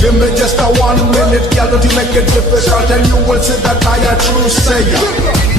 Give me just a 1 minute, girl, don't you make it difficult, and you will see that I a true sayer.